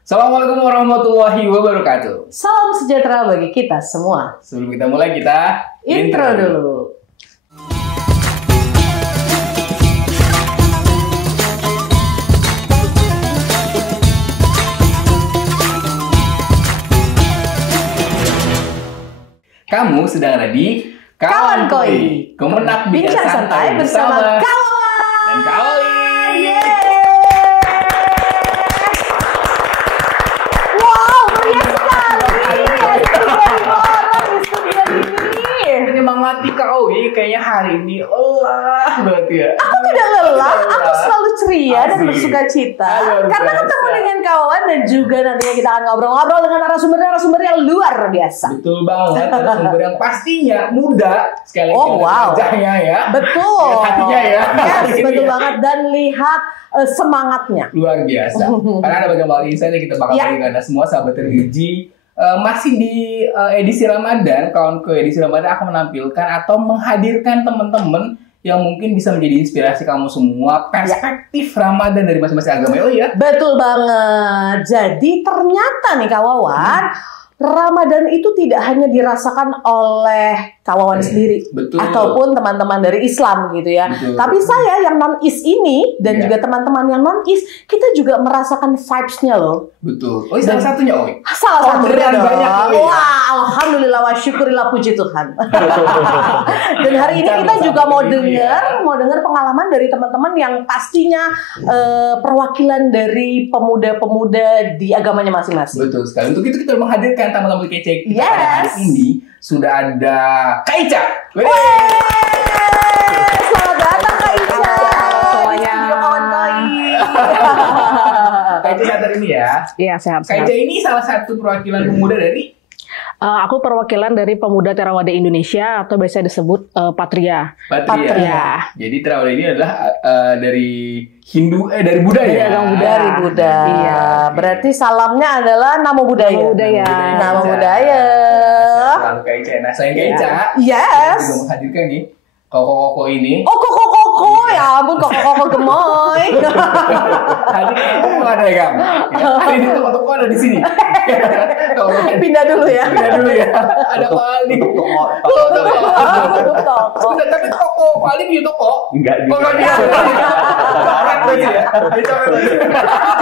Assalamualaikum warahmatullahi wabarakatuh. Salam sejahtera bagi kita semua. Sebelum kita mulai, kita Intro dulu. Kamu sedang ada di Kawan Koi, Kemenak bincang santai bersama kawan dan Koi. Wow, meriah sekali. Orang di studio ini. Menyemangati Koi kayaknya hari ini lelah banget ya. Aku tidak lelah, aku selalu ceria dan bersuka cita. Karena ketemu dengan kawan dan juga nantinya kita akan ngobrol-ngobrol dengan narasumber-narasumber yang luar biasa. Betul banget, narasumber yang pastinya muda sekali wajahnya ya. Betul. Lihat hatinya ya. Yes, betul banget. Dan lihat semangatnya. Luar biasa. Karena ada banyak insight yang kita bakal bagi ke Anda semua sahabat religi. Masih di edisi Ramadan, kawan ke edisi Ramadan akan menampilkan atau menghadirkan teman-teman yang mungkin bisa menjadi inspirasi kamu semua perspektif Ramadan dari masing-masing agama. Oh iya, betul banget. Jadi ternyata nih kawan, Ramadan itu tidak hanya dirasakan oleh kawan sendiri, ataupun teman-teman dari Islam gitu ya. Tapi saya yang non-Is ini dan juga teman-teman yang non-Is, kita juga merasakan vibes-nya loh. Betul. Oh, salah satunya Oi. Salah satunya dong. Banyak, wah, alhamdulillah wa syukurillah, puji Tuhan. Dan hari ini kita juga mau dengar pengalaman dari teman-teman yang pastinya perwakilan dari pemuda-pemuda di agamanya masing-masing. Betul sekali. Untuk itu kita menghadirkan tamu-tamu kece kita pada hari ini. Sudah ada Kak Ica. Selamat datang Kak Ica. Semuanya. Kawan Koi. Kak Ica sehat hari ini ya? Iya, sehat. Kak Ica ini salah satu perwakilan pemuda dari? Aku perwakilan dari Pemuda Theravada Indonesia atau biasa disebut Patria. Patria. Jadi Theravada ini adalah dari Hindu, dari Buddha ya? Dari Buddha. Iya. Berarti salamnya adalah Namo Buddhaya. Namo Buddhaya. Selalu Kak Ica. Nah, selain Kak Ica, yes, kita juga menghadirkan nih koko-koko ini. Oh, koko-koko. Ya ampun, koko-koko gemoy. Hari ini kok nggak ada ya, Kang? Hari ini toko-toko ada di sini. Pindah dulu ya. Ada Wali. Tapi toko Wali punya toko. Enggak juga.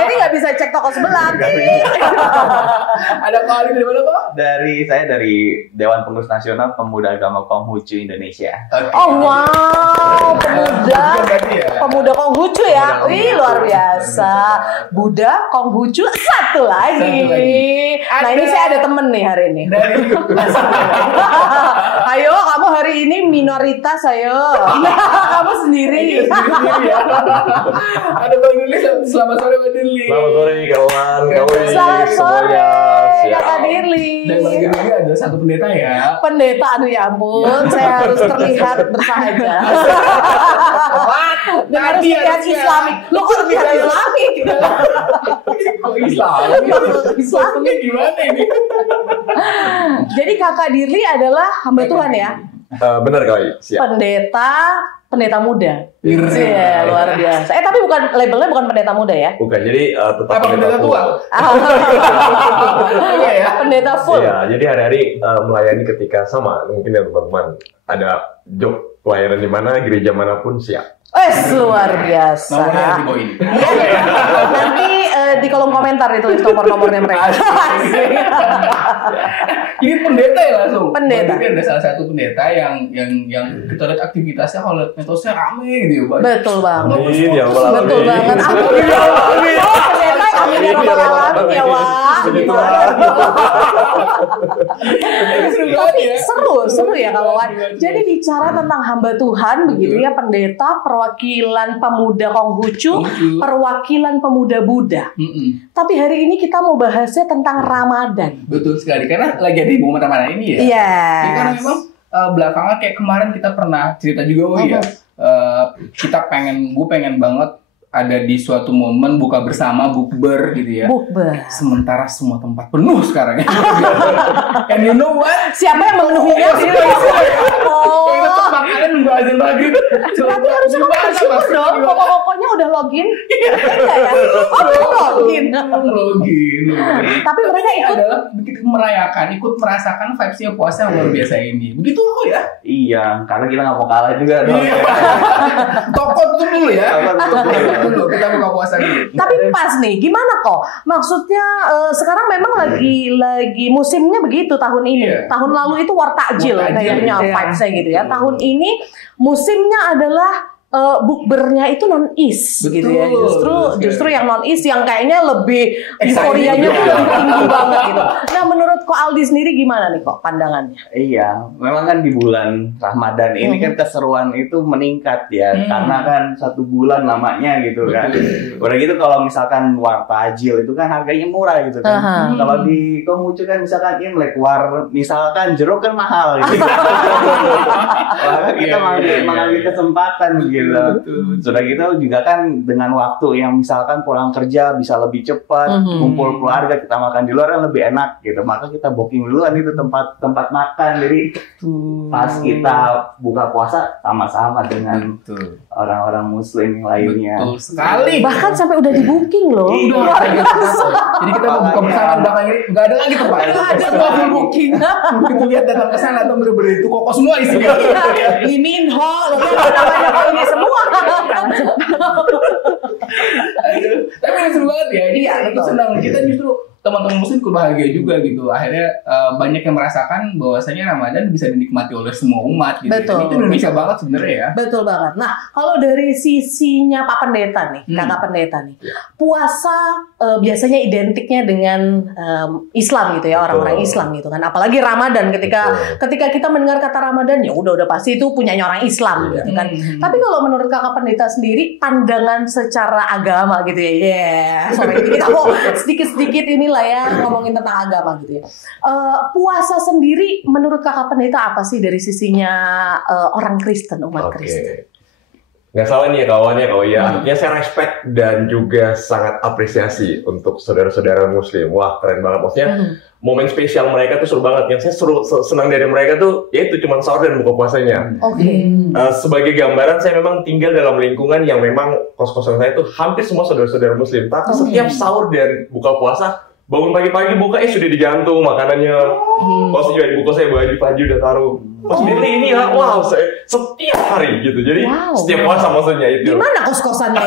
Jadi nggak bisa cek toko sebelah. Ada Wali dari mana kok? Saya dari Dewan Pengurus Nasional Pemuda Agama Konghucu Indonesia. Oh wow, pemuda Konghucu ya. Wih, luar biasa. Buddha, Konghucu, satu lagi. Nah, ini saya ada temen nih hari ini. Ayo, kamu hari ini minoritas, ayo. Kamu sendiri. Ada Bang Dirli. Selamat sore Bang Dirli. Selamat sore kawan. Selamat sore Kak Dirli. Dan Bang Dirli ada satu pendeta ya. Pendeta, aduh ya ampun, saya harus terlihat bersahaja. Dan harus terlihat Islamik. Lo kok terlihat Islamik? Kok Islamik gimana ini? Jadi Kakak Dirli adalah hamba Tuhan ya? Benar kali, siap. Pendeta muda. Iya, luar biasa. Tapi bukan labelnya bukan pendeta muda ya? Bukan, jadi tetap pendeta tua. Iya ya, pendeta full. Iya, jadi hari-hari melayani ketika sama mungkin ya teman-teman ada job pelayanan di mana, gereja manapun siap. Luar biasa. Nomornya di bawah ini. Nanti di kolom komentar ditulis nomor-nomornya mereka. Ini pendeta ya langsung. Pendeta. Berarti ada salah satu pendeta yang kita lihat aktivitasnya kalau metosnya rame gitu ya. Betul banget. Amin ya Allah. Betul banget. Pendeta amin ya Allah alamin ya Wak. Tapi seru ya kawan. Jadi bicara tentang hamba Tuhan begitu ya, pendeta, perwakilan pemuda Konghucu, perwakilan pemuda Buddha. Tapi hari ini kita mau bahasnya tentang Ramadan. Betul sekali, karena lagi ada di momen Ramadan ini ya. Iya. Karena memang belakangan kayak kemarin kita pernah cerita juga ya. Gue pengen banget ada di suatu momen buka bersama, bukber gitu ya. Bukber. Sementara semua tempat penuh sekarang ya. And you know what? Siapa yang memenuhinya? Oh, itu tempat kalian nunggu azan maghrib. Tapi harusnya kamu bersyukur dong. Pokoknya udah login. Enggak ya? Login. Tapi mereka ikut adalah begitu merayakan, ikut merasakan vibes-nya puasa yang luar biasa ini. Begitu loh ya. Iya, karena kita nggak mau kalah juga dong. Toko tutup dulu ya. Dulu kita buka puasa dulu. Tapi pas nih, gimana kok? Maksudnya sekarang memang lagi musimnya begitu tahun ini. Iya. Tahun lalu itu war takjil kayaknya vibes-nya gitu ya. Tahun ini musimnya adalah bukbernya itu non-is gitu ya. Justru yang non-is yang kayaknya lebih euforianya tuh lebih tinggi banget gitu. Nah, menurut Ko Aldi sendiri gimana nih kok pandangannya? Iya, memang kan di bulan Ramadan ini kan keseruan itu meningkat ya, karena kan 1 bulan lamanya gitu kan. Udah gitu kalau misalkan war tajil itu kan harganya murah gitu kan. Kalau di Konghucu kan misalkan Imlek war misalkan jeruk kan mahal gitu. Maka kita mengambil kesempatan gitu. Sudah gitu juga kan dengan waktu yang misalkan pulang kerja bisa lebih cepat, kumpul keluarga, kita makan di luar kan lebih enak gitu. Maka kita booking duluan itu tempat makan. Jadi pas kita buka puasa sama-sama dengan orang-orang muslim lainnya. Betul sekali. Bahkan sampai udah di booking loh. Luar biasa. Jadi kita mau buka bersama belakang ini nggak ada lagi tempat. Semua full booking. Begitu lihat datang ke sana atau bener-bener itu koko semua isinya. Lee Min Ho, namanya kok ini semua. Tapi ini seru banget ya. Ini aku senang. Kita justru teman-teman muslim bahagia juga gitu. Akhirnya banyak yang merasakan bahwasanya Ramadan bisa dinikmati oleh semua umat gitu. Betul. Dan itu Indonesia banget sebenarnya ya. Betul banget. Nah, kalau dari sisinya Pak Pendeta nih, Kakak Pendeta nih, puasa biasanya identiknya dengan Islam gitu ya, orang-orang Islam gitu kan. Apalagi Ramadan ketika kita mendengar kata Ramadan ya udah pasti itu punyanya orang Islam gitu kan. Tapi kalau menurut Kakak Pendeta sendiri, pandangan secara agama gitu ya. Sorry, kita mau sedikit-sedikit inilah ya ngomongin tentang agama gitu ya. Puasa sendiri menurut Kakak Pendeta apa sih dari sisinya orang Kristen, umat Kristen? Nggak salah nih kawannya kalau ya. Artinya saya respect dan juga sangat apresiasi untuk saudara-saudara muslim. Wah keren banget. Maksudnya momen spesial mereka tuh seru banget. Yang saya senang dari mereka tuh yaitu cuma sahur dan buka puasanya. Sebagai gambaran saya memang tinggal dalam lingkungan yang memang kos-kosan saya tuh hampir semua saudara-saudara muslim. Tapi setiap sahur dan buka puasa bangun pagi-pagi buka sudah digantung makanannya. Pas juga buka saya baju udah taruh. Pas ini ya, wow saya setiap hari gitu. Jadi setiap puasa maksudnya itu. Gimana kos-kosannya?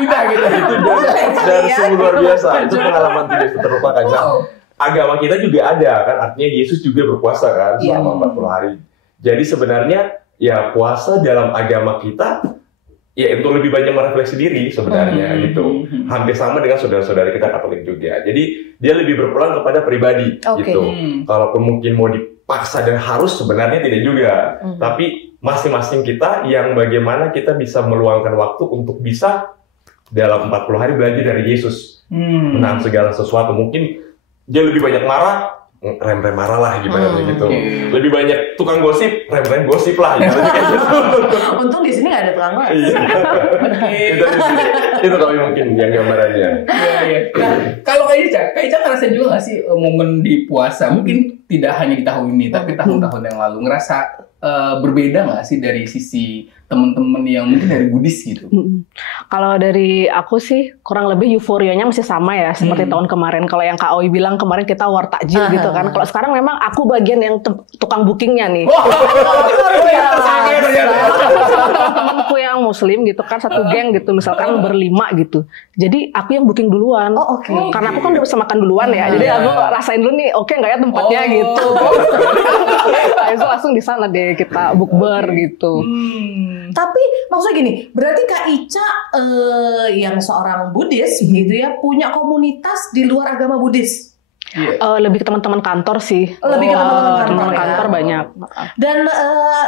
Tidak gitu. Dan sungguh luar biasa. Itu pengalaman tidak terlupakan. Agama kita juga ada kan, artinya Yesus juga berpuasa kan selama 40 hari. Jadi sebenarnya ya puasa dalam agama kita ya untuk lebih banyak merefleksi diri sebenarnya gitu. Hampir sama dengan saudara-saudara kita Katolik juga. Jadi dia lebih berperan kepada pribadi gitu. Kalaupun mungkin mau dipaksa dan harus sebenarnya tidak juga. Tapi masing-masing kita yang bagaimana kita bisa meluangkan waktu untuk bisa dalam 40 hari belajar dari Yesus. Menahan segala sesuatu. Mungkin dia lebih banyak marah, rem-rem marah lah gimana gitu. Lebih banyak tukang gosip, rem-rem gosip lah gitu. Untung di sini nggak ada tukang gosip. Itu kali mungkin yang gambarannya. Nah, kalau Kak Ica ngerasa juga nggak sih momen di puasa mungkin tidak hanya di tahun ini tapi tahun-tahun yang lalu ngerasa berbeda nggak sih dari sisi teman-teman yang mungkin dari Buddhis gitu? Kalau dari aku sih kurang lebih euforianya masih sama ya seperti tahun kemarin. Kalau yang Kak Owi bilang kemarin kita war takjil gitu kan. Kalau sekarang memang aku bagian yang tukang bookingnya nih. Temanku yang muslim gitu kan satu geng gitu misalkan berlima gitu. Jadi aku yang booking duluan. Karena aku kan udah bisa makan duluan ya. Jadi aku rasain dulu nih oke nggak ya tempatnya gitu. Itu langsung di sana deh kita bukber gitu. Tapi maksudnya gini, berarti Kak Ica yang seorang Buddhis gitu ya punya komunitas di luar agama Buddhis. Lebih ke teman-teman kantor sih. Lebih ke teman-teman kantor banyak. Dan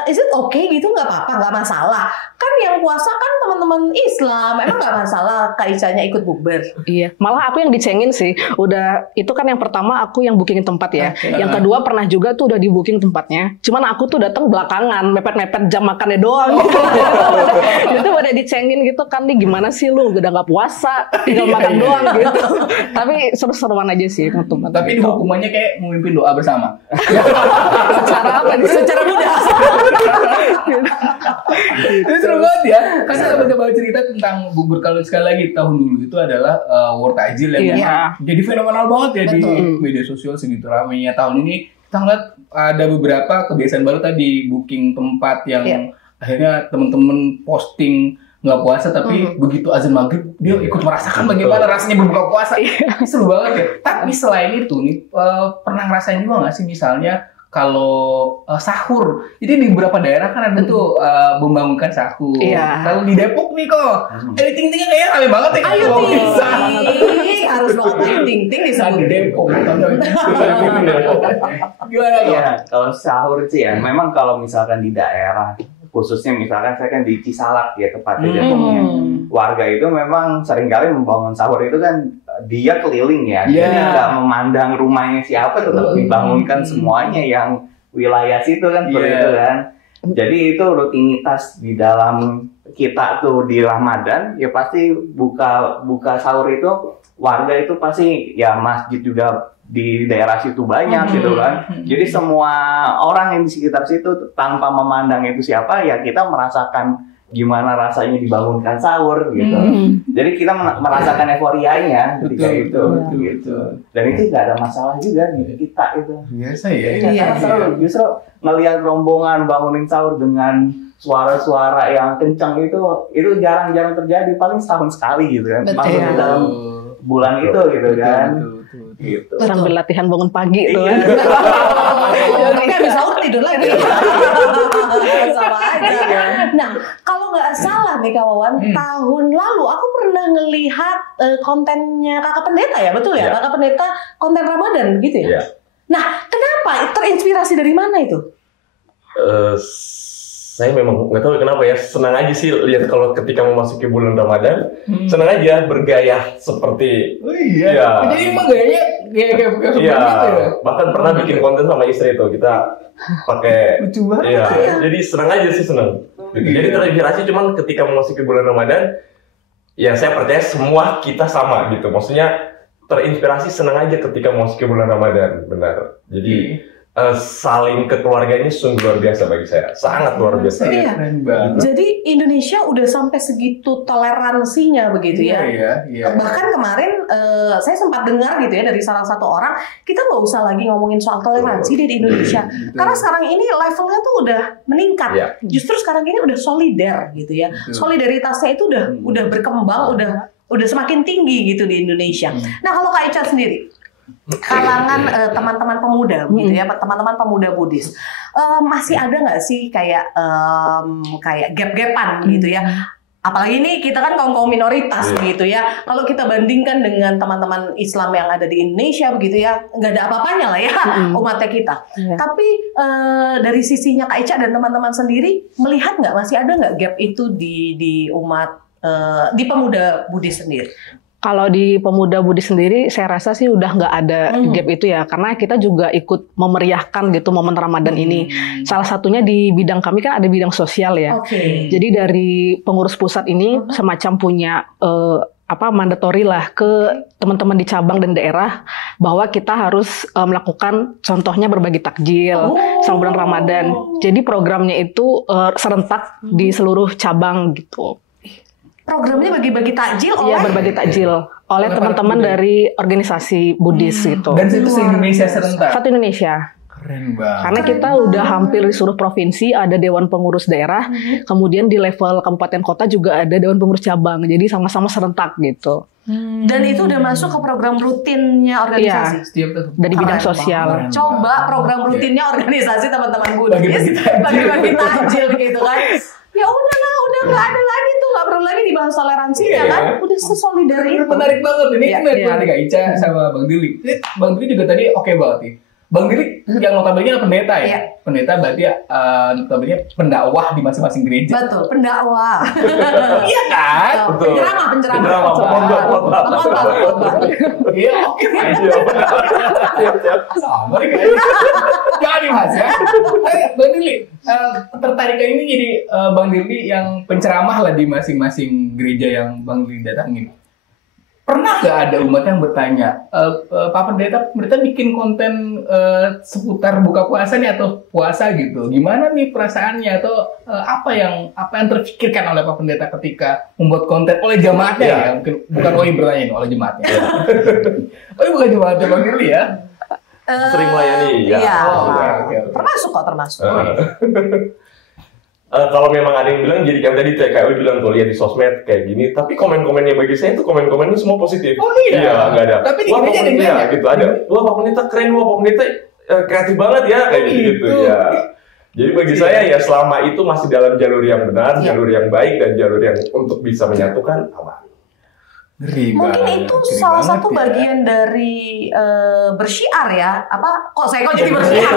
is it okay gitu, nggak apa-apa, nggak masalah. Kan yang puasa kan teman-teman Islam, emang nggak masalah Kak Ica-nya ikut bukber. Iya, malah aku yang dicengin sih. Udah itu kan yang pertama aku yang bookingin tempat ya. Yang kedua pernah juga tuh udah di booking tempatnya. Cuman aku tuh datang belakangan, mepet-mepet jam makannya doang. Itu udah dicengin gitu kan, nih gimana sih lu udah nggak puasa, tinggal makan doang gitu. Tapi seru-seruan aja sih tempat. Tapi hukumannya kayak memimpin doa bersama. Secara apa nih? Secara mudah. Itu seru banget ya. Karena coba cerita tentang bubur kalau sekali lagi tahun dulu itu adalah World Tajil yang jadi fenomenal banget ya di media sosial segitu ramainya. Tahun ini kita ngeliat ada beberapa kebiasaan baru tadi, booking tempat yang akhirnya temen-temen posting nggak puasa tapi begitu azan maghrib dia ikut merasakan bagaimana rasanya berbuka puasa. Seru banget ya. Tapi selain itu nih pernah ngerasain juga nggak sih misalnya kalau sahur, jadi di beberapa daerah kan ada tuh membangunkan sahur. Kalau di Depok nih kok, Ayu Ting Tingnya kayaknya rame banget ya. Ayu Ting Ting, harus banget Ayu Ting Ting disebut di Depok. Gimana kok? Iya, kalau sahur sih ya, memang kalau misalkan di daerah, khususnya misalkan saya kan di Cisalak ya tepatnya Depoknya, warga itu memang seringkali membangun sahur itu kan dia keliling ya, jadi nggak memandang rumahnya siapa, tetap dibangunkan semuanya yang wilayah situ kan seperti itu kan. Jadi itu rutinitas di dalam kita tuh di Ramadan ya, pasti buka sahur itu warga itu pasti ya masjid juga di daerah situ banyak gitu kan. Jadi semua orang yang di sekitar situ tanpa memandang itu siapa ya, kita merasakan gimana rasanya dibangunkan sahur gitu. Jadi kita merasakan euforianya ketika itu gitu. Dan itu nggak ada masalah juga di kita itu. Biasa ya. Karena seru, justru ngelihat rombongan bangunin sahur dengan suara-suara yang kencang itu jarang-jarang terjadi, paling setahun sekali gitu kan. Masuk ke dalam bulan itu gitu kan. Gitu. Sambil latihan bangun pagi tuh. Tapi habis sahur tidur lagi. Sama aja. Nah, kalau nggak salah nih Kak Wawan, tahun lalu aku pernah ngelihat kontennya Kakak Pendeta ya, betul ya? Kakak Pendeta konten Ramadan gitu ya? Nah, kenapa? Terinspirasi dari mana itu? Saya memang nggak tahu kenapa ya, senang aja sih lihat kalau ketika memasuki bulan Ramadan, senang aja bergaya seperti jadi emang gayanya kayak gitu ya. Bahkan pernah bikin konten sama istri itu, kita pakai lucu banget. Jadi senang aja sih, senang. Jadi terinspirasi, cuman ketika memasuki bulan Ramadan ya saya percaya semua kita sama gitu. Maksudnya terinspirasi, senang aja ketika memasuki bulan Ramadan, benar. Jadi saling kekeluarganya sungguh luar biasa bagi saya, sangat luar biasa. Jadi Indonesia udah sampai segitu toleransinya begitu ya. Bahkan kemarin saya sempat dengar gitu ya dari salah satu orang, kita nggak usah lagi ngomongin soal toleransi di Indonesia, karena sekarang ini levelnya tuh udah meningkat. Justru sekarang ini udah solider gitu ya. Solidaritasnya itu udah berkembang, udah semakin tinggi gitu di Indonesia. Nah kalau Kak Ica sendiri, kalangan teman-teman pemuda gitu ya, teman-teman pemuda Buddhis, masih ada nggak sih kayak gap-gapan gitu ya? Apalagi ini kita kan kaum minoritas gitu ya. Kalau kita bandingkan dengan teman-teman Islam yang ada di Indonesia begitu ya, nggak ada apa-apanya lah ya umatnya kita. Tapi dari sisinya Kak Ica dan teman-teman sendiri, melihat nggak masih ada nggak gap itu di umat di pemuda Buddhis sendiri? Kalau di pemuda Buddhis sendiri, saya rasa sih udah nggak ada gap itu ya, karena kita juga ikut memeriahkan gitu momen Ramadan ini. Salah satunya di bidang kami kan ada bidang sosial ya. Jadi dari pengurus pusat ini semacam punya mandatori lah ke teman-teman di cabang dan daerah bahwa kita harus melakukan contohnya berbagi takjil selama bulan Ramadan. Jadi programnya itu serentak di seluruh cabang gitu. Programnya bagi-bagi takjil oleh? Iya, berbagi takjil oleh teman-teman dari organisasi Buddhis gitu. Dan itu se-Indonesia serentak? Satu Indonesia. Keren banget. Karena kita udah hampir di seluruh provinsi ada Dewan Pengurus Daerah, kemudian di level kabupaten kota juga ada Dewan Pengurus Cabang, jadi sama-sama serentak gitu. Dan itu udah masuk ke program rutinnya organisasi? Iya, dari bidang sosial. Coba program rutinnya organisasi teman-teman Buddhis, bagi-bagi takjil gitu kan. Ya udahlah, udah nggak ada lagi tuh nggak perlu lagi dibahas toleransi ya kan? Udah sesolidar itu. Menarik banget ini. Menarik banget Kak Ica sama Bang Dili. Bang Dili juga tadi oke banget nih. Bang Dili yang notabene pendeta ya? Pendeta berarti notabene pendakwah di masing-masing gereja. Betul, pendakwah. Iya kan? Betul. Penceramah. Iya, oke. Sama nih kayaknya. Jangan dibahas ya. Bang Dili, ketertarikan ini jadi Bang Dili yang penceramah lah di masing-masing gereja yang Bang Dili datangin. Pernah nggak ada umat yang bertanya, Pak Pendeta bikin konten seputar buka puasa nih atau puasa gitu, gimana nih perasaannya atau apa yang terpikirkan oleh Pak Pendeta ketika membuat konten oleh jemaatnya ya, mungkin bukan Oi bertanya nih, oleh jemaatnya. Oi bukan jemaatnya Bang Dili ya? Sering melayani ya. Iya. Oke. Termasuk. Kalau memang ada yang bilang jadi kan tadi TKW bilang tuh lihat di sosmed kayak gini, tapi komen-komennya bagi saya itu komen-komennya semua positif. Oh iya. Iya, nggak ada. Tapi di wah Pak gereja ada Pendeta gitu ada. Wah Pak Pendeta keren, wah Pak Pendeta kreatif banget ya kayak gitu ya. Jadi bagi saya ya selama itu masih dalam jalur yang benar, jalur yang baik dan jalur yang untuk bisa menyatukan aman. Mungkin itu salah satu bagian dari bersyiar ya. Kok jadi bersyiar?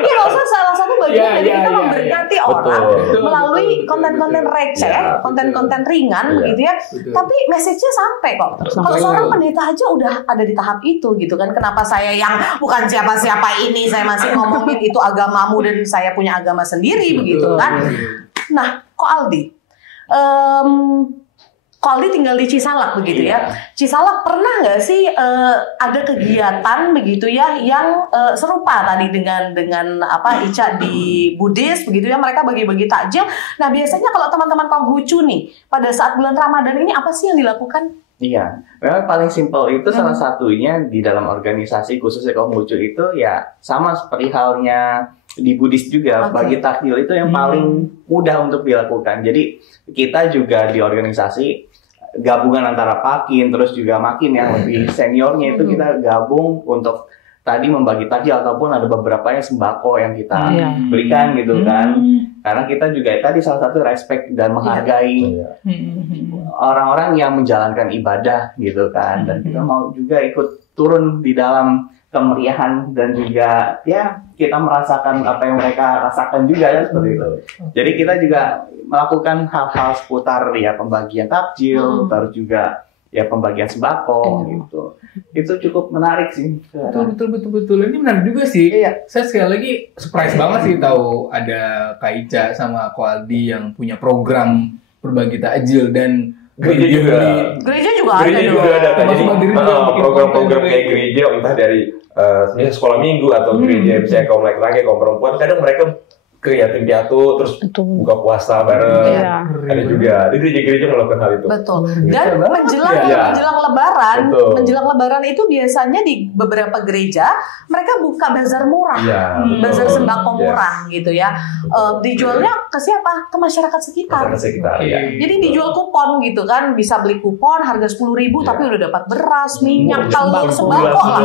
Ini maksudnya salah satu bagian dari kita memberkati orang melalui konten-konten receh, konten-konten ringan gitu ya. Tapi message-nya sampai kok. Kalau seorang pendeta aja udah ada di tahap itu gitu kan. Kenapa saya yang bukan siapa-siapa ini, saya masih ngomongin itu agamamu dan saya punya agama sendiri begitu kan. Nah, kok Aldi tinggal di Cisalak begitu ya. Cisalak pernah nggak sih ada kegiatan begitu ya yang serupa tadi dengan Ica di Buddhis begitu ya, mereka bagi-bagi takjil. Nah biasanya kalau teman-teman Konghucu nih pada saat bulan Ramadan ini apa sih yang dilakukan? Iya, memang paling simpel itu salah satunya di dalam organisasi khususnya Konghucu itu ya sama seperti halnya di Buddhis juga, bagi takjil itu yang paling mudah untuk dilakukan. Jadi kita juga di organisasi gabungan antara Pakin terus juga Makin yang lebih seniornya itu kita gabung untuk tadi membagi takjil ataupun ada beberapa yang sembako yang kita berikan gitu kan. Karena kita juga tadi salah satu respect dan menghargai orang-orang yang menjalankan ibadah gitu kan, dan kita mau juga ikut turun di dalam kemeriahan dan juga ya kita merasakan apa yang mereka rasakan juga ya seperti itu. Jadi kita juga melakukan hal-hal seputar ya pembagian takjil, terus juga ya pembagian sembako gitu. Itu cukup menarik sih. Betul. Ini menarik juga sih. Saya sekali lagi surprise banget sih tahu ada Kak Ica sama Ko Aldi yang punya program berbagi takjil dan gereja juga ada. Jadi program-program kayak gereja entah dari misalnya sekolah minggu atau gereja misalnya kaum laki-laki, kaum perempuan, kadang mereka ke yatim piatu terus buka puasa bareng. Ada juga di gereja-gereja melakukan hal itu. Betul. Dan menjelang Lebaran itu biasanya di beberapa gereja mereka buka bazar murah, bazar sembako murah gitu ya. Dijualnya ke siapa? Ke masyarakat sekitar. Jadi dijual kupon gitu kan, bisa beli kupon harga 10.000 tapi udah dapat beras, minyak, telur, sembako lah.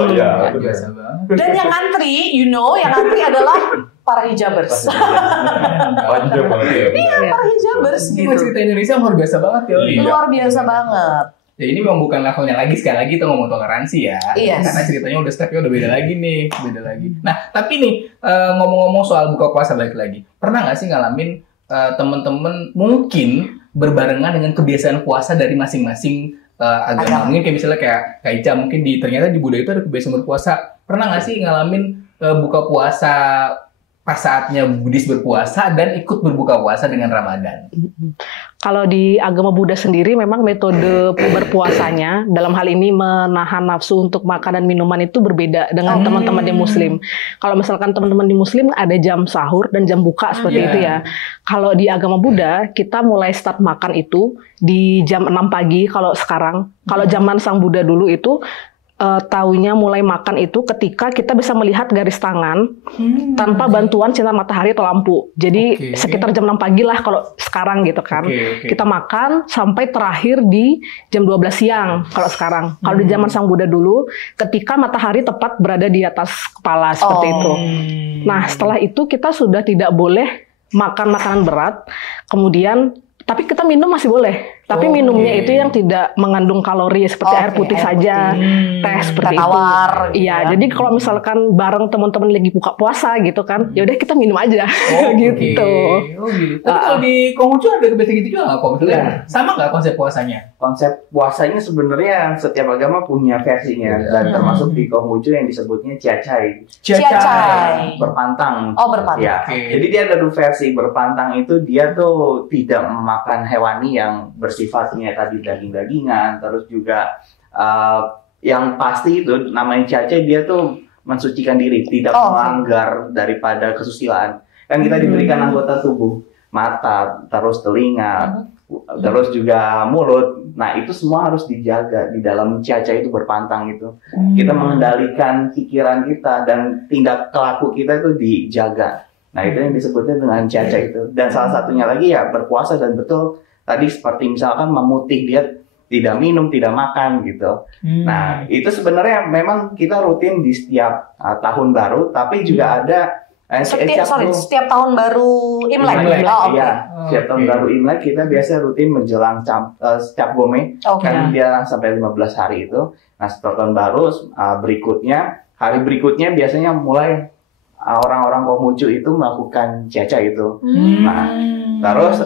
Dan yang ngantri, yang ngantri adalah para hijabers. Para hijabers gitu. Cerita Indonesia luar biasa banget ya. Luar biasa banget. Ya ini memang bukan levelnya lagi, sekali lagi kita ngomong toleransi ya. Karena ceritanya udah stepnya udah beda lagi. Nah, tapi nih ngomong-ngomong soal buka puasa balik lagi. Pernah nggak sih ngalamin temen-temen mungkin berbarengan dengan kebiasaan puasa dari masing-masing agama? Mungkin kayak misalnya kayak Ica, mungkin ternyata di Buddha itu ada kebiasaan berpuasa. Pernah nggak sih ngalamin buka puasa pas saatnya Buddhis berpuasa dan ikut berbuka puasa dengan Ramadan? Kalau di agama Buddha sendiri memang metode berpuasanya dalam hal ini menahan nafsu untuk makan dan minuman itu berbeda dengan teman-teman di Muslim. Kalau misalkan teman-teman di Muslim ada jam sahur dan jam buka seperti itu ya. Kalau di agama Buddha kita mulai start makan itu di jam 6 pagi kalau sekarang. Kalau zaman Sang Buddha dulu itu taunya mulai makan itu ketika kita bisa melihat garis tangan tanpa bantuan sinar matahari atau lampu. Jadi sekitar jam 6 pagi lah kalau sekarang gitu kan. Kita makan sampai terakhir di jam 12 siang kalau sekarang. Kalau di zaman Sang Buddha dulu ketika matahari tepat berada di atas kepala seperti itu. Nah setelah itu kita sudah tidak boleh makan makanan berat, kemudian tapi kita minum masih boleh. Tapi minumnya itu yang tidak mengandung kalori seperti air putih saja, teh seperti itu. Iya, jadi kalau misalkan bareng teman-teman lagi buka puasa gitu kan, ya udah kita minum aja gitu. Tapi kalau di Konghucu ada kebiasaan gitu juga nggak kok? Betul ya? Sama nggak konsep puasanya? Konsep puasanya sebenarnya setiap agama punya versinya dan termasuk di Konghucu yang disebutnya ciacai. Berpantang. Berpantang. Ya. Jadi dia ada 2 versi. Berpantang itu dia tuh tidak memakan hewani yang sifatnya tadi daging-dagingan, terus juga yang pasti itu namanya ciacai, dia tuh mensucikan diri, tidak melanggar daripada kesusilaan. Kan kita diberikan anggota tubuh, mata, terus telinga, terus juga mulut. Nah itu semua harus dijaga di dalam ciacai itu berpantang itu. Kita mengendalikan pikiran kita dan tindak laku kita itu dijaga. Nah itu yang disebutnya dengan ciacai itu. Dan salah satunya lagi ya berpuasa dan betul. Tadi seperti misalkan memutih, dia tidak minum, tidak makan gitu. Nah itu sebenarnya memang kita rutin di setiap tahun baru, tapi juga ada setiap tahun baru Imlek. Setiap tahun baru Imlek kita biasa rutin menjelang Cap Gome, kan dia sampai 15 hari itu. Nah setelah tahun baru berikutnya, hari berikutnya biasanya mulai orang-orang Konghucu itu melakukan ciaca itu. Nah terus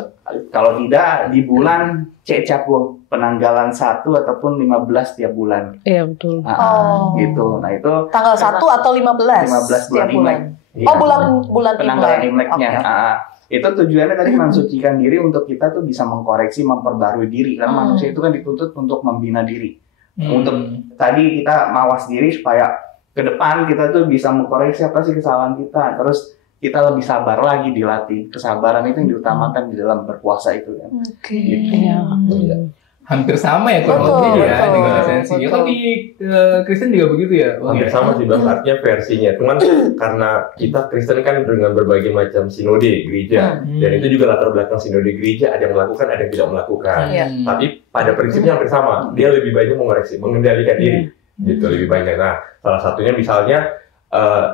kalau tidak di bulan Cecapgo, penanggalan 1 ataupun 15 tiap bulan. Iya betul. Gitu. Nah itu tanggal 1 atau 15? 15 bulan Imlek. Bulan penanggalan Imleknya. Itu tujuannya tadi mensucikan diri untuk kita tuh bisa mengkoreksi, memperbarui diri. Karena manusia itu kan dituntut untuk membina diri. Untuk tadi kita mawas diri supaya ke depan kita tuh bisa mengkoreksi apa sih kesalahan kita. Terus kita lebih sabar lagi, dilatih. Kesabaran itu yang diutamakan di dalam berpuasa itu kan. Gitu. Hampir sama ya kurang lebih ya dengan esensinya. Kalau di Kristen juga begitu ya? Hampir sama sih Bang, artinya versinya. Cuman karena kita Kristen kan dengan berbagai macam sinode gereja, dan itu juga latar belakang sinode gereja, ada yang melakukan, ada yang tidak melakukan. Tapi pada prinsipnya hampir sama. Dia lebih banyak mengoreksi, mengendalikan diri. Gitu lebih banyak. Nah, salah satunya misalnya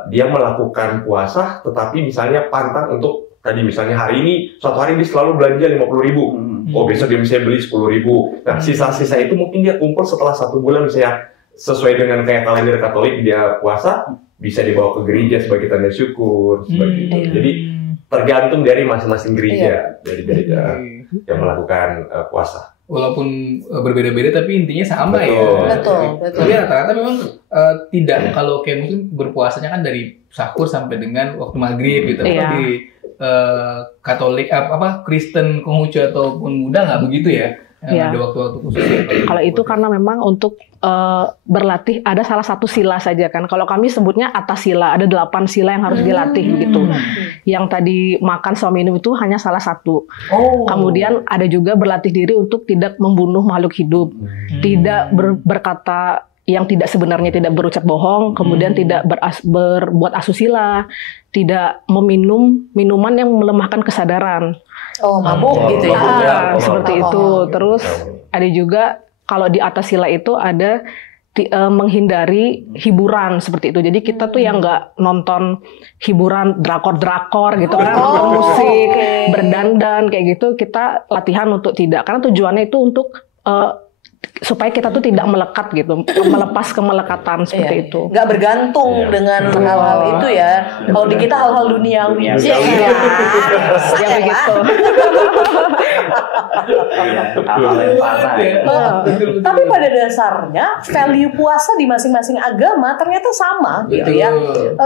dia melakukan puasa, tetapi misalnya pantang untuk tadi misalnya hari ini, suatu hari dia selalu belanja 50.000. Besok dia bisa beli 10.000. Nah, sisa-sisa itu mungkin dia kumpul setelah 1 bulan misalnya sesuai dengan kayak kalender Katolik dia puasa, bisa dibawa ke gereja sebagai tanda syukur, seperti itu. Jadi tergantung dari masing-masing gereja, dari gereja yang melakukan puasa. Walaupun berbeda-beda tapi intinya sama. Betul. Tapi rata-rata memang tidak, kalau kayak mungkin berpuasanya kan dari sahur sampai dengan waktu maghrib gitu. Kalau di Katolik Kristen Konghucu ataupun Buddha nggak begitu ya? Ada waktu-waktu khusus. Kalau itu karena memang untuk berlatih ada salah satu sila saja kan. Kalau kami sebutnya atas sila, ada 8 sila yang harus dilatih gitu. Yang tadi makan sama minum itu hanya salah satu. Kemudian ada juga berlatih diri untuk tidak membunuh makhluk hidup, tidak berkata yang tidak sebenarnya, tidak berucap bohong, kemudian tidak berbuat asusila, tidak meminum minuman yang melemahkan kesadaran. Mabuk gitu ya. Seperti itu. Terus ada juga kalau di atas sila itu ada menghindari hiburan seperti itu. Jadi kita tuh yang nggak nonton hiburan drakor-drakor gitu kan, nonton musik, berdandan kayak gitu. Kita latihan untuk tidak, karena tujuannya itu untuk supaya kita tuh tidak melekat gitu, melepas kemelekatan seperti itu. Nggak bergantung dengan hal-hal itu ya. Kalau di kita hal-hal duniawi. Ya begitu. Tapi pada dasarnya value puasa di masing-masing agama ternyata sama gitu ya.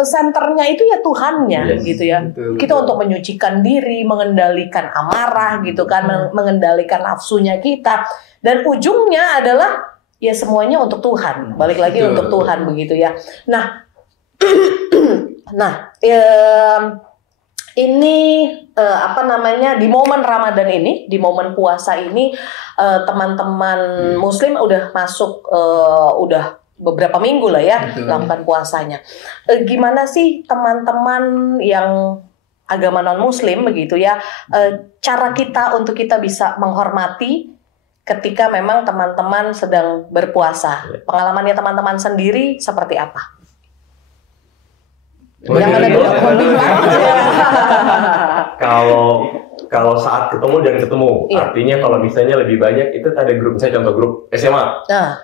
Senternya itu ya Tuhannya gitu ya. Kita untuk menyucikan diri, mengendalikan amarah gitu kan, mengendalikan nafsunya kita. Dan ujungnya adalah ya semuanya untuk Tuhan. Balik lagi untuk Tuhan begitu ya. Nah, ini di momen Ramadan ini, di momen puasa ini, teman-teman Muslim udah masuk, udah beberapa minggu lah ya melakukan puasanya. Gimana sih teman-teman yang agama non Muslim begitu ya, cara kita untuk kita bisa menghormati ketika memang teman-teman sedang berpuasa? Pengalamannya teman-teman sendiri seperti apa? Yang mana dulu? Kalau saat ketemu, artinya kalau misalnya lebih banyak itu ada grup, misalnya contoh grup SMA.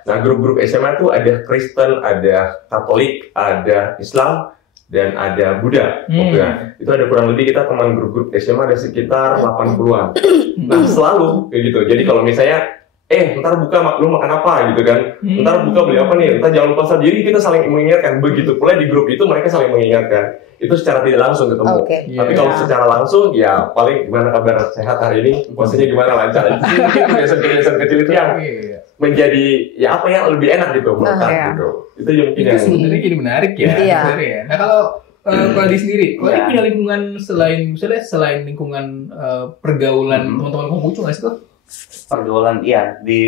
Nah, grup-grup SMA itu ada Kristen, ada Katolik, ada Islam, dan ada Buddha. Nah, itu ada kurang lebih kita teman grup-grup SMA ada sekitar 80-an. Nah, selalu kayak gitu. Jadi kalau misalnya ntar buka lu makan apa gitu kan, ntar buka beli apa nih, ntar jangan lupa jadi kita saling mengingatkan. Begitu pula di grup itu mereka saling mengingatkan. Itu secara tidak langsung ketemu. Tapi kalau secara langsung ya paling gimana kabar, sehat hari ini, puasanya gimana, lancar. Itu kebiasaan kecil itu yang menjadi ya apa yang lebih enak gitu melekat gitu. Itu yang mungkin itu sebenarnya jadi menarik ya. Sebenarnya. Nah kalau Adi sendiri, kalau punya lingkungan selain lingkungan pergaulan teman-teman Konghucu nggak sih tuh? Pergaulan, iya, di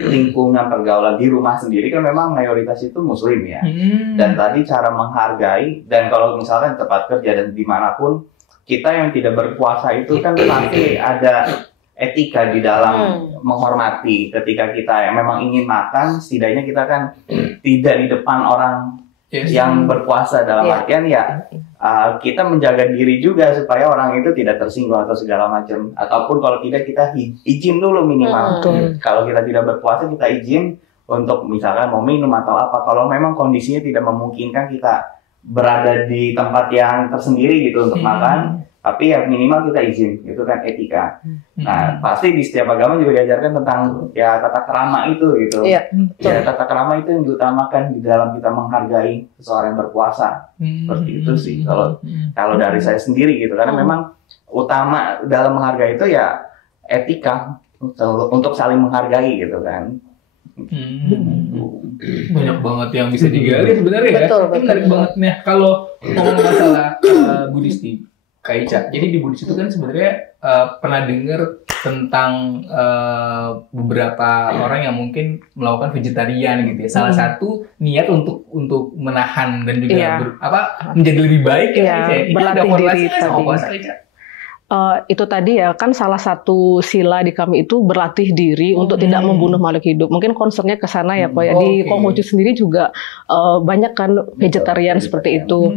lingkungan pergaulan di rumah sendiri kan memang mayoritas itu muslim ya. Dan tadi cara menghargai, dan kalau misalkan tempat kerja dan dimanapun kita yang tidak berpuasa itu kan pasti ada etika di dalam menghormati. Ketika kita yang memang ingin makan, setidaknya kita kan tidak di depan orang yang berpuasa, dalam artian kita menjaga diri juga supaya orang itu tidak tersinggung atau segala macam. Ataupun kalau tidak kita izin dulu minimal. Kalau kita tidak berpuasa kita izin untuk misalkan mau minum atau apa. Kalau memang kondisinya tidak memungkinkan kita berada di tempat yang tersendiri gitu untuk makan, tapi ya minimal kita izin, itu kan etika. Nah, pasti di setiap agama juga diajarkan tentang ya tata krama itu gitu. Ya, tata krama itu yang diutamakan di dalam kita menghargai seseorang yang berpuasa. Seperti itu sih kalau dari saya sendiri gitu, karena memang utama dalam menghargai itu ya etika untuk saling menghargai gitu kan. Banyak banget yang bisa digali sebenarnya ya. Betul. Menarik banget nih kalau ngomong masalah Buddhis nih. Kak Ica. Jadi di Buddhis itu kan sebenarnya pernah dengar tentang beberapa orang yang mungkin melakukan vegetarian gitu ya. Salah satu niat untuk menahan dan juga menjadi lebih baik ya. Berlatih diri tadi. Itu tadi ya kan salah satu sila di kami itu berlatih diri untuk tidak membunuh makhluk hidup. Mungkin concernnya ke sana ya Pak ya. Di Konghucu sendiri juga banyak kan vegetarian seperti itu.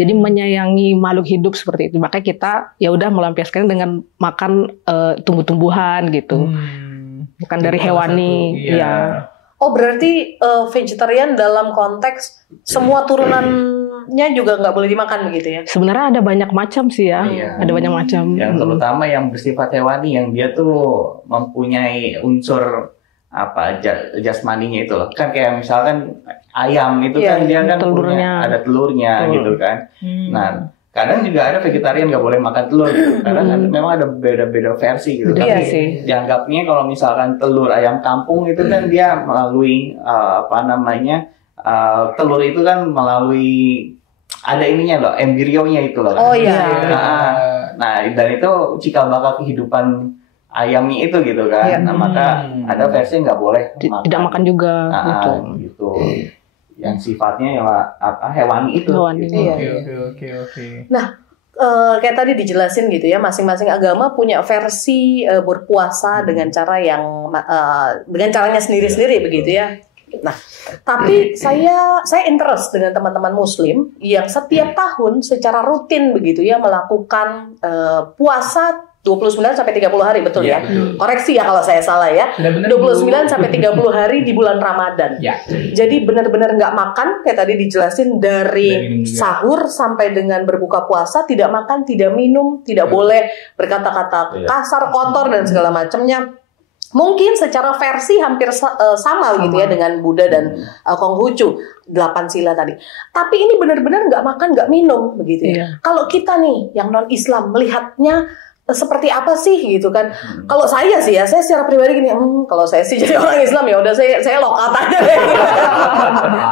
Jadi menyayangi makhluk hidup seperti itu. Makanya kita ya udah melampiaskan dengan makan tumbuh-tumbuhan gitu. Bukan dari hewani. Ya. Oh berarti vegetarian dalam konteks semua turunannya juga nggak boleh dimakan begitu ya? Sebenarnya ada banyak macam sih ya, ada banyak macam. Yang terutama yang bersifat hewani, yang dia tuh mempunyai unsur jasmaninya itu loh. Kan kayak misalkan ayam itu kan dia kan ada telurnya gitu kan. Nah kadang juga ada vegetarian nggak boleh makan telur gitu. Karena memang ada beda-beda versi gitu. Tapi dianggapnya kalau misalkan telur ayam kampung itu kan dia melalui telur itu kan melalui ada ininya loh, embrionya itu loh. Nah dan itu cikal bakal kehidupan ayamnya itu gitu kan. Nah maka ada versi nggak boleh tidak makan juga gitu. Yang sifatnya hewani itu. Oke. Nah, kayak tadi dijelasin gitu ya, masing-masing agama punya versi berpuasa dengan cara yang dengan caranya sendiri-sendiri begitu ya. Nah, tapi saya interest dengan teman-teman Muslim yang setiap tahun secara rutin begitu ya melakukan puasa 29 sampai 30 hari, betul ya? Betul. Koreksi ya kalau saya salah ya. 29 sampai 30 hari di bulan Ramadan. Jadi benar-benar nggak makan, kayak tadi dijelasin dari sahur sampai dengan berbuka puasa, tidak makan, tidak minum, tidak boleh berkata-kata kasar, kotor dan segala macamnya. Mungkin secara versi hampir sama gitu ya dengan Buddha dan Konghucu 8 sila tadi. Tapi ini benar-benar nggak makan, nggak minum begitu ya. Kalau kita nih yang non-Islam melihatnya seperti apa sih gitu kan? Kalau saya sih ya, saya secara pribadi gini, kalau saya sih jadi orang Islam ya udah saya lokat aja deh.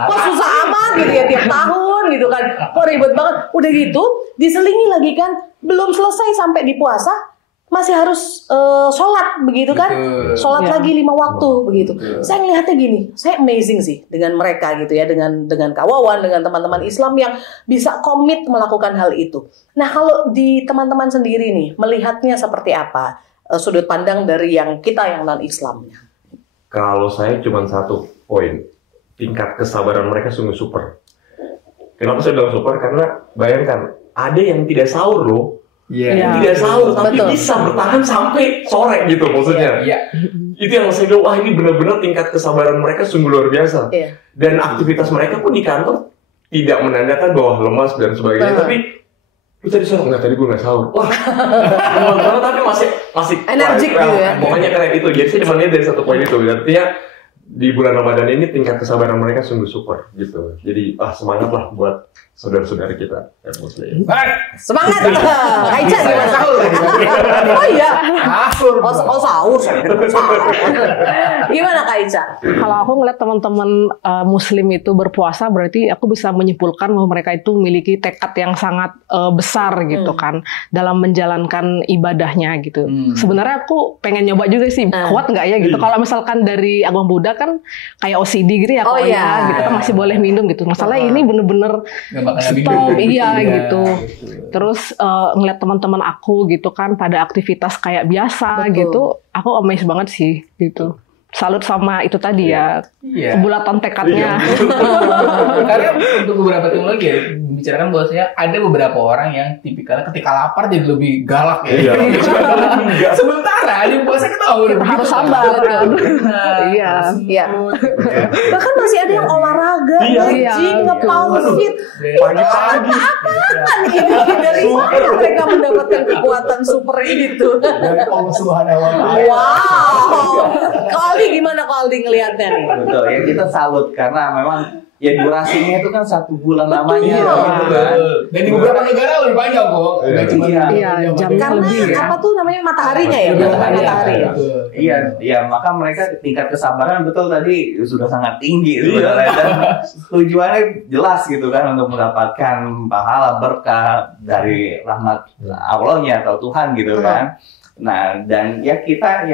Kok susah amat gitu ya tiap tahun gitu kan? Kok ribet banget? Udah gitu diselingi lagi kan, belum selesai sampai di puasa masih harus sholat begitu kan? Sholat lagi 5 waktu begitu. Saya ngelihatnya gini, saya amazing sih dengan mereka gitu ya, dengan kawawan, dengan teman-teman Islam yang bisa komit melakukan hal itu. Nah kalau di teman-teman sendiri nih, melihatnya seperti apa sudut pandang dari yang kita yang non-Islamnya? Kalau saya cuma satu poin, tingkat kesabaran mereka sungguh super. Kenapa saya bilang super? Karena bayangkan, ada yang tidak sahur loh. Tidak sahur tapi bisa bertahan sampai sore gitu maksudnya. Itu yang saya bilang, wah ini benar-benar tingkat kesabaran mereka sungguh luar biasa. Dan aktivitas mereka pun di kantor tidak menandakan bahwa lemas dan sebagainya, tapi lu tadi sahur nggak? Tadi gue nggak sahur. Wah, tapi masih energik gitu ya. Pokoknya keren itu. Jadi saya cuma lihat dari satu poin itu. Artinya di bulan Ramadan ini tingkat kesabaran mereka sungguh super gitu. Jadi semangat lah buat saudara-saudara kita yang Muslim. Semangat. Aicha gimana? Oh iya. Sahur. Sahur. Gimana Kak Aicha? Kalau aku ngeliat teman-teman Muslim itu berpuasa, berarti aku bisa menyimpulkan bahwa mereka itu memiliki tekad yang sangat besar gitu kan dalam menjalankan ibadahnya gitu. Sebenarnya aku pengen nyoba juga sih, kuat nggak ya gitu. Kalau misalkan dari agama Buddha kan kayak OCD gitu ya, gitu kan masih boleh minum gitu. Masalah ini bener-bener stop, gitu. Terus ngeliat teman-teman aku gitu kan pada aktivitas kayak biasa gitu, aku amazed banget sih gitu. Salut sama itu tadi ya, kebulatan tekadnya. Karena untuk beberapa tim lagi ya, bicarakan bahwasanya ada beberapa orang yang tipikalnya ketika lapar jadi lebih galak ya. Sementara di puasa kita harus sabar. Iya. Bahkan masih ada yang olahraga, nge-pound pagi-pagi. Apaan ini? Dari mana mereka mendapatkan kekuatan super itu? Dari Allah Subhanahu wa Ta'ala. Wow. Gimana kalau ngelihatnya nih? Betul ya, kita salut karena memang ya durasinya itu kan 1 bulan lamanya gitu kan. Dan di beberapa negara lebih panjang kok. Karena lebih apa tuh namanya mataharinya ya, matahari. Iya, maka mereka tingkat kesabaran betul tadi sudah sangat tinggi sebenarnya dan tujuannya jelas gitu kan untuk mendapatkan pahala berkah dari rahmat Allahnya atau Tuhan gitu kan. Nah, dan ya kita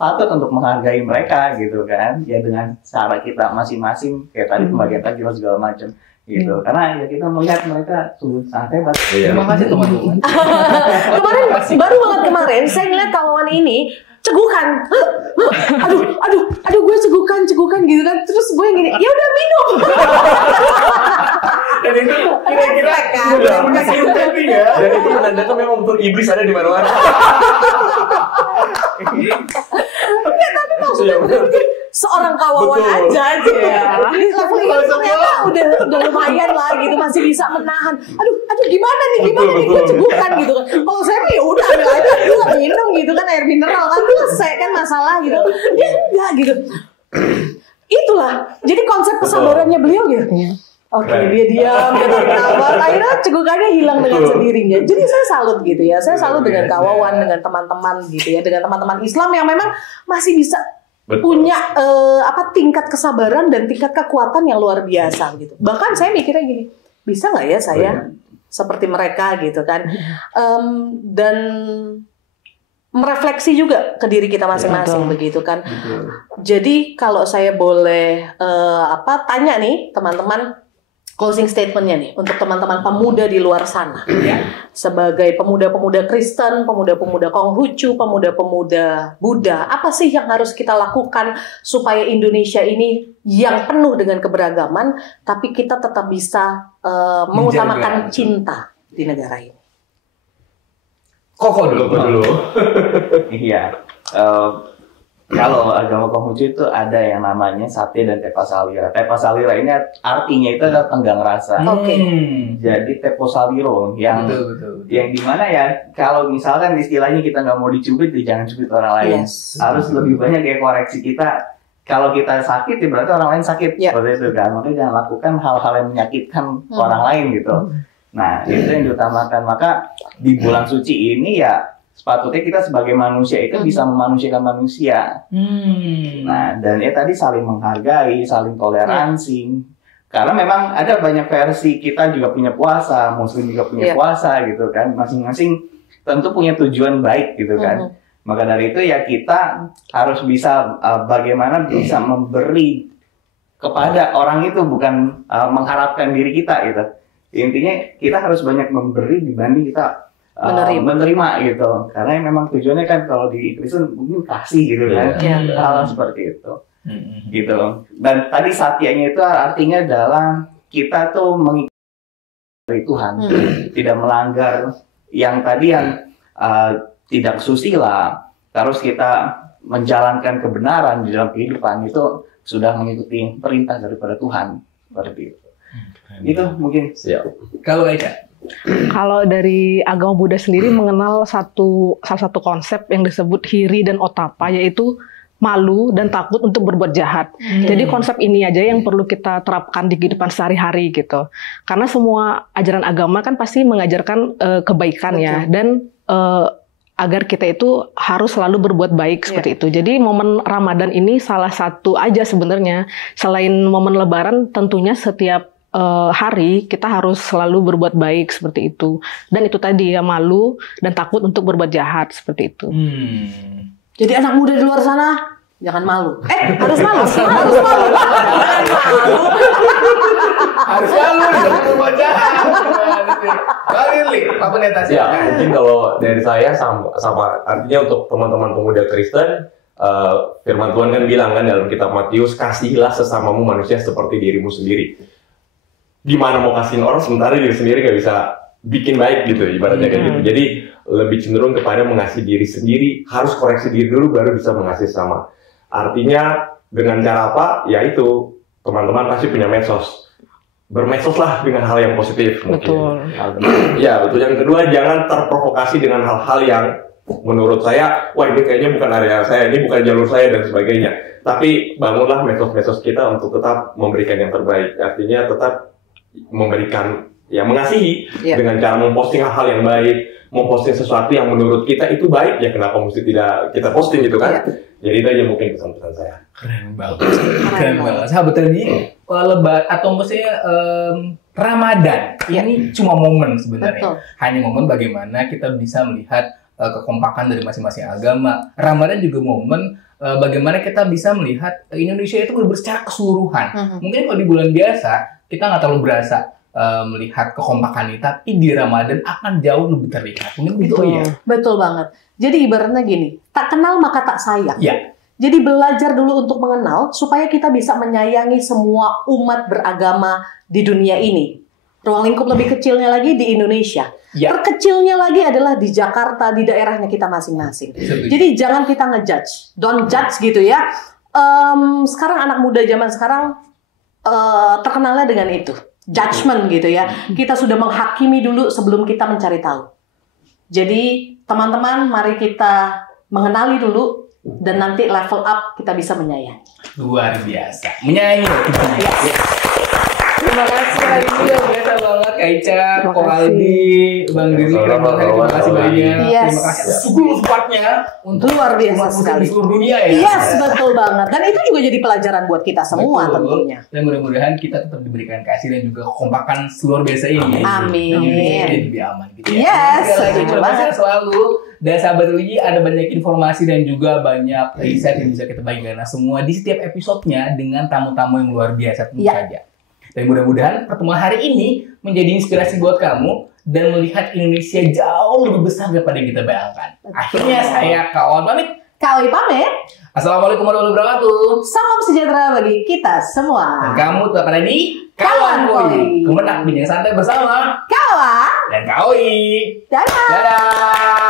patut untuk menghargai mereka gitu kan, ya dengan cara kita masing-masing kayak tadi pembagian takjil segala macam gitu, karena ya kita melihat mereka sungguh sangat hebat. Terima kasih teman-teman. Baru banget kemarin saya ngeliat kawan ini cegukan, aduh gue cegukan gitu kan, terus gue yang gini, ya udah minum. Dan itu kira-kira dan itu menandakan memang betul iblis ada di mana-mana. Tapi maksudnya seorang kawawan aja levelnya ternyata udah lumayan lah gitu, masih bisa menahan. Aduh gimana nih gue cegukan gitu kan. Kalau saya mah ya udah ambil aja, gue minum gitu kan, air mineral kan selesai kan masalah gitu. Dia enggak gitu. Itulah jadi konsep kesabarannya beliau gitu. Oke, dia diam, dia tertawa, akhirnya cegukannya hilang dengan sendirinya. Jadi saya salut gitu ya, saya salut dengan kawawan, dengan teman-teman gitu ya, dengan teman-teman Islam yang memang masih bisa punya tingkat kesabaran dan tingkat kekuatan yang luar biasa gitu. Bahkan saya mikirnya gini, bisa nggak ya saya seperti mereka gitu kan, dan merefleksi juga ke diri kita masing-masing begitu kan. Jadi kalau saya boleh tanya nih teman-teman, closing statement-nya nih untuk teman-teman pemuda di luar sana sebagai pemuda-pemuda Kristen, pemuda-pemuda Konghucu, pemuda-pemuda Buddha, apa sih yang harus kita lakukan supaya Indonesia ini yang penuh dengan keberagaman tapi kita tetap bisa mengutamakan cinta di negara ini? Koko dulu. Iya. Kalau agama Konghucu itu ada yang namanya Sati dan Tepa Salira. Tepa Salira ini artinya itu adalah tenggang rasa. Jadi Tepo Saliro yang dimana ya kalau misalkan istilahnya kita nggak mau dicubit, jangan cubit orang lain. Harus lebih banyak kayak koreksi kita. Kalau kita sakit, ya berarti orang lain sakit. Seperti itu kan. Makanya jangan lakukan hal-hal yang menyakitkan orang lain gitu. Nah, itu yang diutamakan. Maka di bulan suci ini ya sepatutnya kita sebagai manusia itu bisa memanusiakan manusia. Nah, dan ya tadi saling menghargai, saling toleransi. Karena memang ada banyak versi, kita juga punya puasa, Muslim juga punya puasa gitu kan. Masing-masing tentu punya tujuan baik gitu kan. Maka dari itu ya kita harus bisa bagaimana bisa memberi kepada orang itu, bukan mengharapkan diri kita gitu. Intinya kita harus banyak memberi dibanding kita menerima gitu, karena memang tujuannya kan kalau di Kristen mungkin kasih gitu kan, hal seperti itu, gitu. Dan tadi satyanya itu artinya adalah kita tuh mengikuti Tuhan, tidak melanggar yang tadi yang tidak susila, terus kita menjalankan kebenaran di dalam kehidupan itu sudah mengikuti perintah daripada Tuhan seperti itu. Itu mungkin. Kalau Aisyah? Kalau dari agama Buddha sendiri mengenal salah satu konsep yang disebut hiri dan otapa, yaitu malu dan takut untuk berbuat jahat. Jadi konsep ini aja yang perlu kita terapkan di kehidupan sehari-hari gitu. Karena semua ajaran agama kan pasti mengajarkan kebaikan ya, dan agar kita itu harus selalu berbuat baik seperti itu. Jadi momen Ramadan ini salah satu aja sebenarnya. Selain momen Lebaran, tentunya setiap hari kita harus selalu berbuat baik seperti itu. Dan itu tadi ya, malu dan takut untuk berbuat jahat seperti itu. Jadi anak muda di luar sana jangan malu. Harus malu. Harus malu. Harus malu jangan berbuat jahat. Apa netasi? Ya, mungkin kalau dari saya sama artinya untuk teman-teman pemuda Kristen, firman Tuhan kan bilang kan dalam kitab Matius, kasihilah sesamamu manusia seperti dirimu sendiri. Gimana mau kasihin orang sementara diri sendiri nggak bisa bikin baik gitu, ibaratnya kayak gitu. Jadi lebih cenderung kepada mengasihi diri sendiri, harus koreksi diri dulu baru bisa mengasihi sama. Artinya dengan cara apa? Yaitu teman-teman pasti punya medsos. Bermedsoslah dengan hal yang positif mungkin. Betul. Ya betul. Yang kedua, jangan terprovokasi dengan hal-hal yang menurut saya, wah ini kayaknya bukan area saya, ini bukan jalur saya dan sebagainya. Tapi bangunlah medsos-medsos kita untuk tetap memberikan yang terbaik. Artinya tetap memberikan, ya mengasihi dengan cara memposting hal-hal yang baik, memposting sesuatu yang menurut kita itu baik, ya kenapa mesti tidak kita posting gitu kan? Jadi itu aja mungkin pesan-pesan saya. Keren banget. Keren banget. Sahabat tadi, Lebaran atau maksudnya Ramadan ini cuma momen sebenarnya. Hanya momen bagaimana kita bisa melihat kekompakan dari masing-masing agama. Ramadan juga momen bagaimana kita bisa melihat Indonesia itu secara keseluruhan. Mungkin kalau di bulan biasa kita nggak terlalu berasa melihat kekompakan ini, tapi di Ramadan akan jauh lebih terlihat. Mungkin gitu ya. Betul banget. Jadi ibaratnya gini, tak kenal maka tak sayang. Ya. Jadi belajar dulu untuk mengenal supaya kita bisa menyayangi semua umat beragama di dunia ini. Ruang lingkup lebih kecilnya lagi di Indonesia. Ya. Terkecilnya lagi adalah di Jakarta, di daerahnya kita masing-masing. Jadi jangan kita ngejudge, don't judge gitu ya. Sekarang anak muda zaman sekarang terkenalnya dengan itu, judgment gitu ya. Kita sudah menghakimi dulu sebelum kita mencari tahu. Jadi teman-teman, mari kita mengenali dulu dan nanti level up kita bisa menyayangi. Luar biasa, menyayangi kita. Terima kasih lagi, biasa banget Kak Ica, Ko Aldi, Bang Giri, keren banget, terima kasih banyak. Terima kasih seluruh supportnya untuk luar biasa sekali di seluruh dunia ya. Yes, betul banget. Dan itu juga jadi pelajaran buat kita semua tentunya. Dan mudah-mudahan kita tetap diberikan kasih dan juga kekompakan luar biasa ini. Amin. Jadi lebih aman gitu ya. Yes. Terima kasih selalu. Dan sahabat religi, ada banyak informasi dan juga banyak insight yang bisa kita bagikan semua di setiap episodenya dengan tamu-tamu yang luar biasa tentu saja. Dan mudah-mudahan pertemuan hari ini menjadi inspirasi buat kamu dan melihat Indonesia jauh lebih besar daripada yang kita bayangkan. Akhirnya saya Kak Wawan pamit. Kak Wi pamit. Assalamualaikum warahmatullahi wabarakatuh. Salam sejahtera bagi kita semua. Dan kamu tetap ada di Kawan Koi. Kemenak bincang santai bersama Kawan dan Kak Oi. Dadah. Dadah.